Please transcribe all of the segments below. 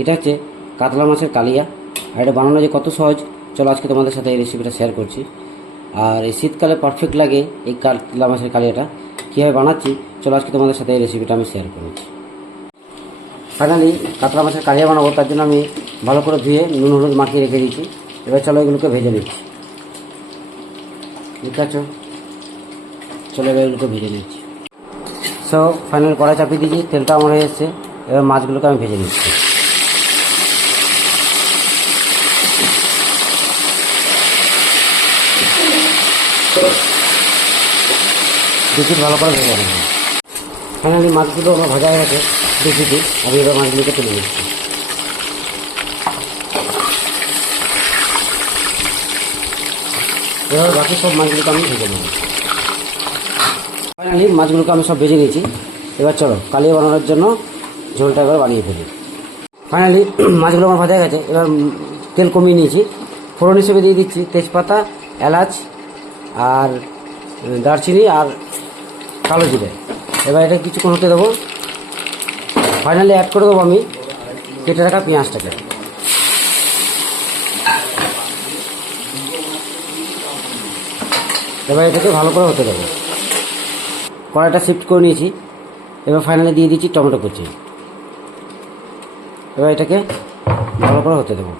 এটা হচ্ছে কাতলা মাছের কালিয়া। আর এটা বানানো যে কত সহজ, চলো আজকে তোমাদের সাথে এই রেসিপিটা শেয়ার করছি। আর এই শীতকালে পারফেক্ট লাগে এই কাতলা মাছের কালিয়াটা। কীভাবে বানাচ্ছি চলো আজকে তোমাদের সাথে এই রেসিপিটা আমি শেয়ার করছি। ফাইনালি কাতলা মাছের কালিয়া বানাবো, তার জন্য আমি ভালো করে ধুয়ে নুন হলুদ মাখিয়ে রেখে দিয়েছি। এবার চলো এগুলোকে ভেজে নিচ্ছি। ঠিক আছে, চলো এবার এগুলোকে ভেজে নিচ্ছি। সো ফাইনাল কড়াই চাপিয়ে দিয়েছি, তেলটা আমার হয়ে এসছে। এবার মাছগুলোকে আমি ভেজে নিচ্ছি। দুটি ভালো করে ভেজে নেব। ফাইনালি মাছগুলো আমার ভাজা হয়ে গেছে দুটি। আমি এবার মাছগুলোকে তুলে নিচ্ছি। এবার বাকি সব মাছগুলোকে আমি ভেজে নেব। ফাইনালি মাছগুলোকে আমি সব ভেজে নিয়েছি। এবার চলো কালিয়া বানানোর জন্য ঝোলটা এবার বানিয়ে ফেলি। ফাইনালি মাছগুলো আমার ভাজা গেছে। এবার তেল কমিয়ে নিয়েছি। ফোড়ন হিসেবে দিয়ে দিচ্ছি তেজপাতা, এলাচ আর দারচিনি আর কালো জিরে। এবার এটা কিছুক্ষণ হতে দেবো। ফাইনালি অ্যাড করে দেবো আমি কেটে রাখা পেঁয়াজটাকে। এবার এটাকে ভালো করে হতে দেবো। কড়াইটা শিফট করে নিয়েছি। এবার ফাইনালি দিয়ে দিচ্ছি টমেটো কুচি। এবার এটাকে ভালো করে হতে দেবো,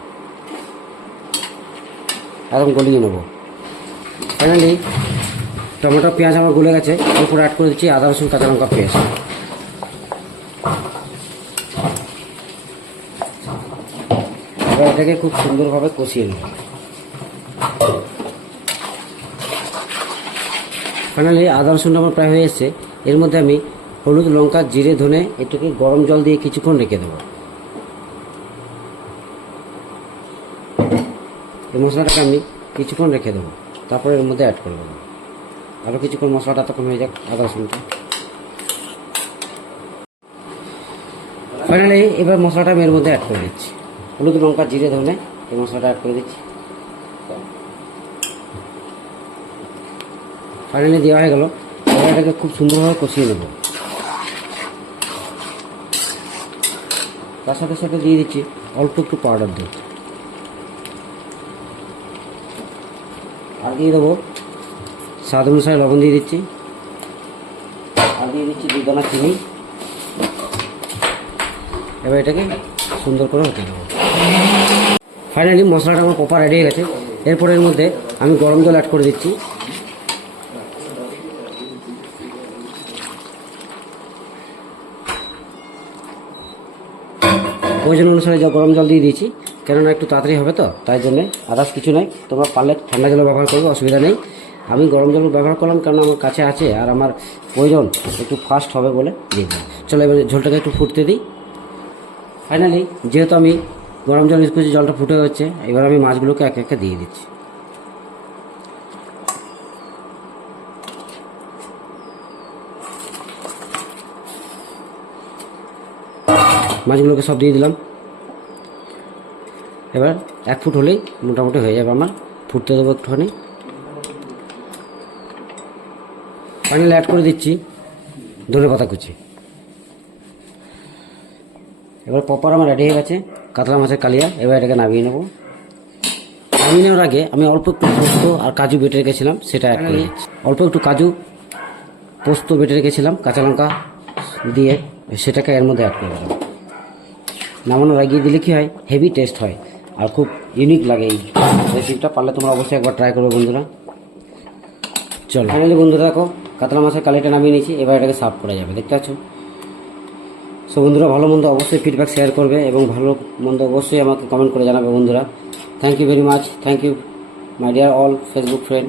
একদম গলিয়ে নেবো। ফাইনালি টমেটো পেঁয়াজ আমার গলে গেছে। এরপর অ্যাড করে দিচ্ছি আদা রসুন কাঁচা লঙ্কা পেস্ট। এবার এটাকে খুব সুন্দরভাবে কষিয়ে নেব। ফাইনালি আদা রসুনটা আমার প্রায় হয়ে এসছে। এর মধ্যে আমি হলুদ, লঙ্কা, জিরে, ধনে এটাকে গরম জল দিয়ে কিছুক্ষণ রেখে দেবো। এই মশলাটাকে আমি কিছুক্ষণ রেখে দেবো, তারপরে এর মধ্যে অ্যাড করে দেবো। আরও কিছুক্ষণ মশলাটা তখন হয়ে যাক আদা রসুনটা। ফাইনালি এবার মশলাটা আমি এর মধ্যে অ্যাড করে দিচ্ছি। হলুদ, লঙ্কা, জিরে, ধনে এই মশলাটা অ্যাড করে দিচ্ছি। ফাইনালি দেওয়া হয়ে গেল। এবার এটাকে খুব সুন্দরভাবে কষিয়ে নেব। তার সাথে সাথে দিয়ে দিচ্ছি অল্প একটু পাউডার দুধ। আর দিয়ে দেবো স্বাদ অনুসারে লবণ দিয়ে দিচ্ছি। আর দিয়ে দিচ্ছি 2 দানা চিনি। এবার এটাকে সুন্দর করে হতে দেবো। ফাইনালি মশলাটা আমার প্রপার রেডি হয়ে গেছে। এরপর এর মধ্যে আমি গরম জল অ্যাড করে দিচ্ছি। প্রয়োজন অনুসারে গরম জল দিয়ে দিয়েছি, কেননা একটু তাড়াতাড়ি হবে তো, তাই জন্যে। আদার্স কিছু নয়, তোমরা পারলে ঠান্ডা জল ব্যবহার করবে, অসুবিধা নেই। আমি গরম জল ব্যবহার করলাম কারণ আমার কাছে আছে আর আমার প্রয়োজন একটু ফাস্ট হবে বলে দিয়ে দিই। চলো এবার ঝোলটাকে একটু ফুটতে দিই। ফাইনালি যেহেতু আমি গরম জল ইউজ করছি, জলটা ফুটে হচ্ছে। এবার আমি মাছগুলোকে একে একে দিয়ে দিচ্ছি। মাছগুলোকে সব দিয়ে দিলাম। এবার 1 ফুট হলেই মোটামুটি হয়ে যাবে আমার। ফুটতে দেবো একটুখানি। ফাইনালি অ্যাড করে দিচ্ছি ধনে পাতা কুচি। এবার প্রপার আমার রেডি হয়ে গেছে কাতলা মাছের কালিয়া। এবার এটাকে নামিয়ে নেব। নামিয়ে নেওয়ার আগে আমি অল্প একটু পোস্ত আর কাজু বেটে রেখেছিলাম, সেটা অ্যাড করে দিচ্ছি। অল্প একটু কাজু পোস্ত বেটে রেখেছিলাম কাঁচা লঙ্কা দিয়ে, সেটাকে এর মধ্যে অ্যাড করে দিলাম। নামানোর আগে দিলে কী হয়, হেভি টেস্ট হয় আর খুব ইউনিক লাগে এই রেসিপিটা। পারলে তোমরা অবশ্যই একবার ট্রাই করবে বন্ধুরা। চলো ফাইনালি বন্ধুরা দেখো কাতলা মাছের কালিয়াটা নামিয়ে নিয়েছি। এবার এটাকে সার্ভ করা যাবে, দেখতে পাচ্ছ। সো বন্ধুরা ভালো মন্দ অবশ্যই ফিডব্যাক শেয়ার করবে এবং ভালো মন্দ অবশ্যই আমাকে কমেন্ট করে জানাবে বন্ধুরা। Thank you very much. Thank you my dear all Facebook friend.